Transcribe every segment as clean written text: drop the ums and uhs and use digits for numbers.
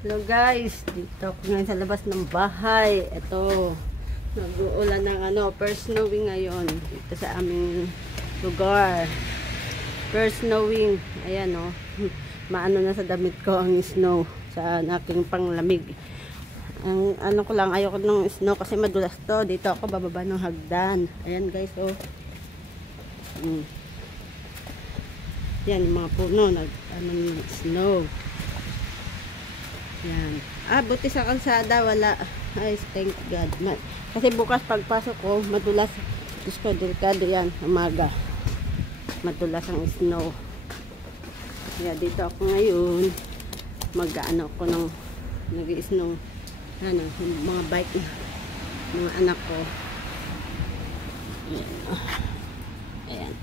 Hello guys, dito ako ngayon sa labas ng bahay. Ito, nag-uulan ng first snowing ngayon dito sa aming lugar. First snowing, ayan o. Maano na sa damit ko ang snow sa aking panglamig. Ang ko lang, ayoko ng snow kasi madulas to. Dito ako bababa ng hagdan. Ayan guys, oh. Yan, yung mga puno, snow. Yan. Buti sa kalsada, wala. Ay, thank God. Kasi bukas pagpasok ko, madulas. Diyos ko, delikado yan, umaga. Madulas ang snow. Kaya dito ako ngayon, mag-ano ko ng nag-snow. Yung mga bike, mga anak ko. Ayan. Ayan.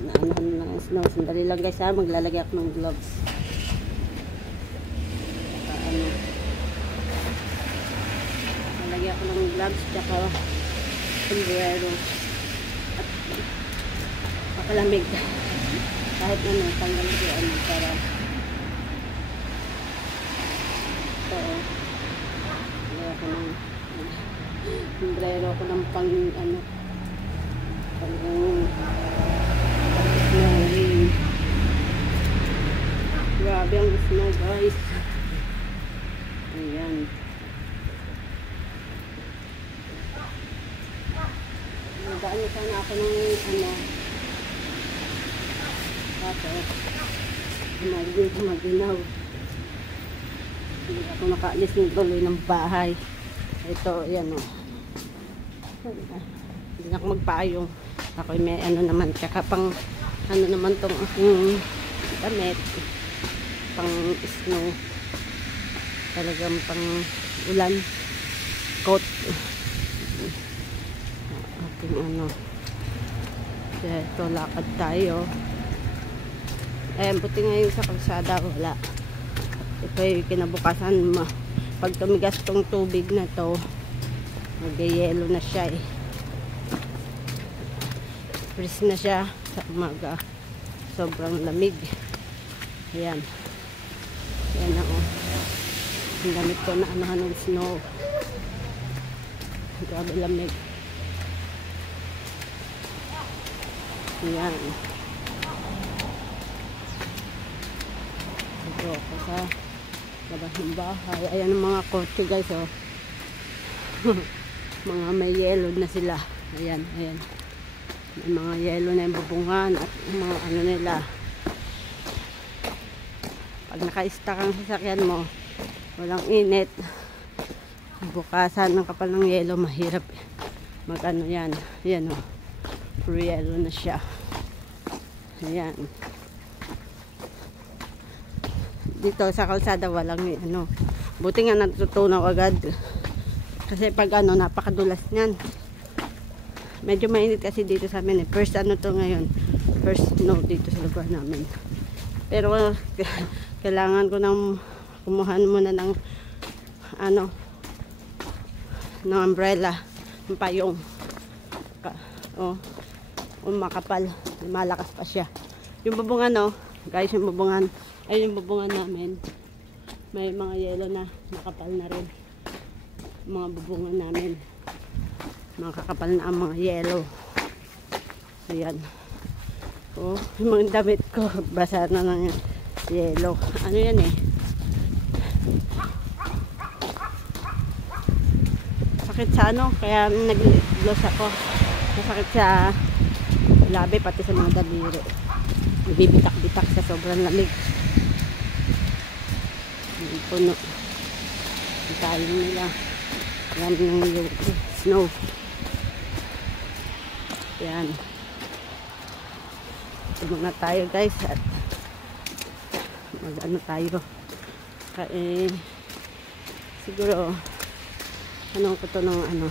Naano ng snow. Sandali lang guys ha, maglalagay ako ng gloves. Nalagyan ako ng gloves tsaka sombrero at pakalamig kahit tanggalin ko para ito nalagyan ako ng sombrero ko ng pang snowing. Grabe ang snow guys. Ayan. Nagdaan na sana ako ng tapos maginaw. Hindi ako nakaalis ng tuloy ng bahay. Ito, ayan o. Hindi na ako magpayong. Ako may naman, tsaka pang naman tong damit. Pang snow. Talagang pang ulan coat ating kaya ito lakad tayo buti ngayon sa kalsada wala. Ito yung kinabukasan pag tumigas tong tubig na to mag-yelo na siya freeze na siya sa umaga, sobrang lamig. Ayan ako. Ang gamit ko na ng snow. Grabe lamig. Ayan. Ito ako sa labas ng bahay. Ayan ang mga kotse guys oh. Mga may yellow na sila. Ayan. May mga yellow na yung bubungan at mga nila. Pag naka-stack ang sasakyan mo walang init bukasan ng kapal ng yelo mahirap yan o puro yelo na siya. Ayan dito sa kalsada walang buti nga natutunaw agad kasi pag napakadulas nyan. Medyo mainit kasi dito sa amin first to ngayon, first snow dito sa lugar namin, pero kailangan ko ng kumuhan muna ng ng umbrella, ng payong makapal, malakas pa siya. Yung bubungan guys, yung bubungan namin may mga yelo na nakapal na rin. Mga bubungan namin makakapal na ang mga yelo. Ayan yung mga damit ko basa na ng yelo. Yan sakit sa kaya nag-gloss ako. Masakit sa labi pati sa mga daliri. Bibitak-bitak sa sobrang lamig. Puno. Tayo nila. Yan yung snow. Yan. Tumag na tayo guys at tayo. Kaya siguro ko to ng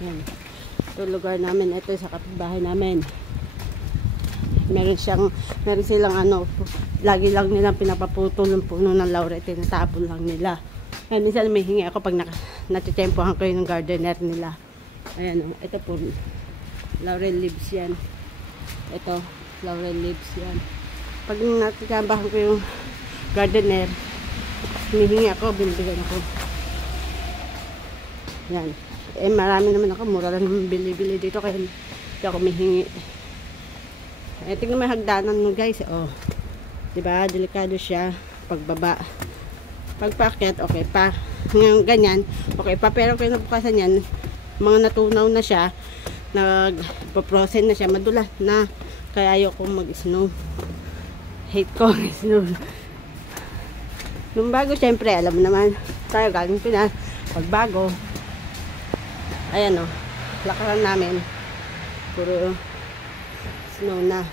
yan. Ito lugar namin, ito sa kapitbahay namin. Meron silang lagi lang nilang pinapaputol ng puno ng laurel, tinatapon lang nila. Kaya minsan may hingi ako pag natitempohan ko yung gardener nila. Ayan ito po laurel leaves yan. Ito laurel leaves yan. Pag natitambahan ko yung gardener. Humihingi ako, binibigyan ako. Yan. Eh, marami naman ako. Mura lang naman bili-bili dito. Kaya hindi ako humihingi. Eh, tingnan mo yung hagdanan mo, guys. Oh. Diba? Delikado siya. Pagbaba. Pagpaakyat, okay pa. Ngayon, ganyan. Okay pa. Pero kinabukasan yan, mga natunaw na siya. Nagpo-frozen na siya. Madulas na. Kaya ayoko mag-snow. Hate ko mag-snow. Nung bago, syempre, alam mo naman, tayo galing Pinas, pagbago, ayan o, lakaran namin, puro snow na.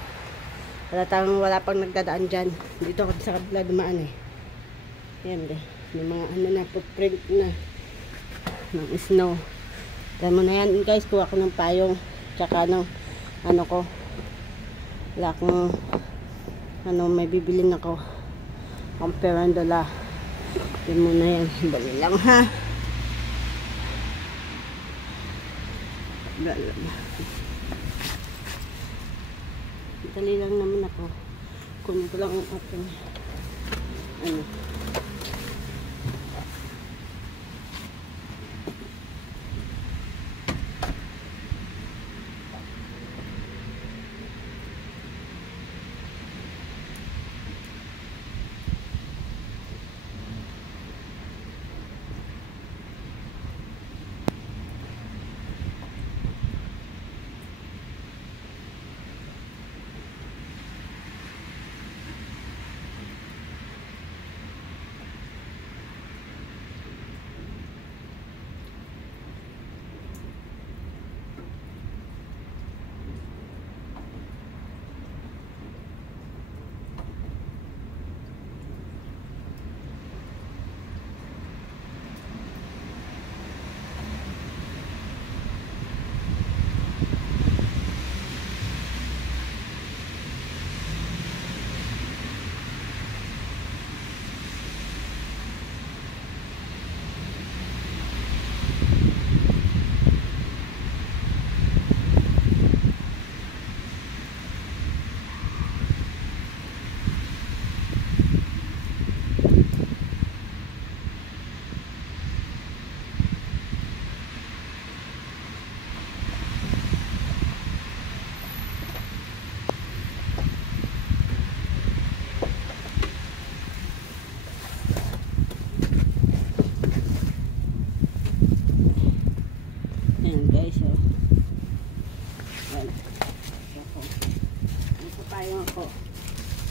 Wala pang nagdadaan dyan. Dito ako sa kabila dumaan eh. Ayan, may mga ano na, footprint na ng snow. Alam mo na yan, guys, kuha ko ng payong, tsaka ng, ano ko, wala akong, ano, may bibilin ako. Ang perandola. Yan muna yan. Bali lang ha. Dali lang naman ako. Kunin ko lang ang ating ano.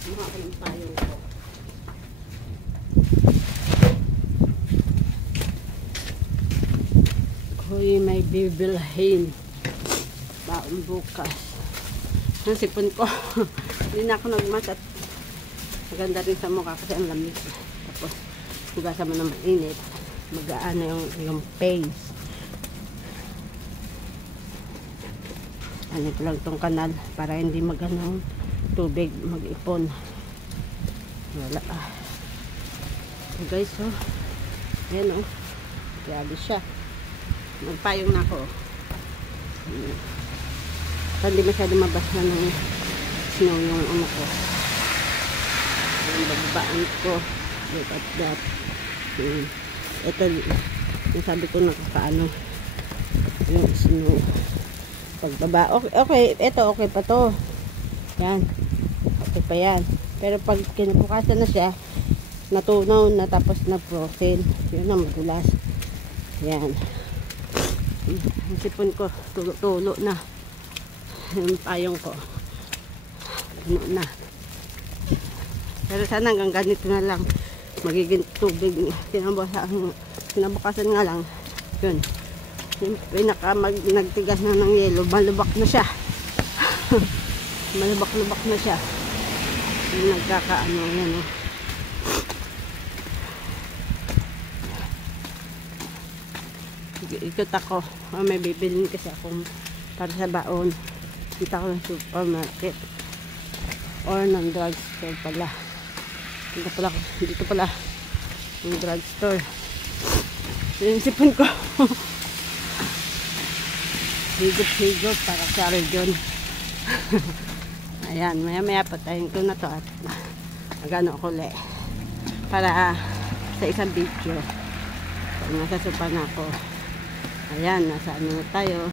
Kumuha ko ng payong ko. Ako'y may bibilhin. Baon bukas. Ang sipon ko. Hindi na ako nagmas at maganda rin sa mukha kasi ang lamig. Tapos hugasan mo na mainit. Mag-aano yung face. Ano ko lang tong kanal para hindi magano tubig mag-ipon. Wala so guys, oh ayan oh, grabe siya. Magpayong na ako hindi masyado mabasa ng snow yung ano ko, yung bagbaan ko. Look at that. Ito yung sabi ko nakakaano yung snow pagbaba. Okay, ito okay pa to. Yan. Okay pa yan. Pero pag kinabukasan na siya, natunaw na tapos na-frozen. Yun ang madulas. Yan. Ang sipon ko, tulo-tulo na. Yung payong ko. Ano na. Pero sana hanggang ganito na lang. Magiging tubig. Kinabukasan nga lang. Yun. Yung nagtigas na ng yelo, malubak na siya. Malubak-lubak na siya. Yung nagkakaano yan oh. Ikot ako. May bibilin kasi akong para sa baon. Kita ko ng supermarket or ng drugstore pala. Dito pala yung drugstore. Yung sipon ko. Higop-higop para sa region. Ayan, maya-maya patayin ko na to at magano ako ulit. para sa isang video. So, nasa sopa na ako. Ayan, nasa ano na tayo.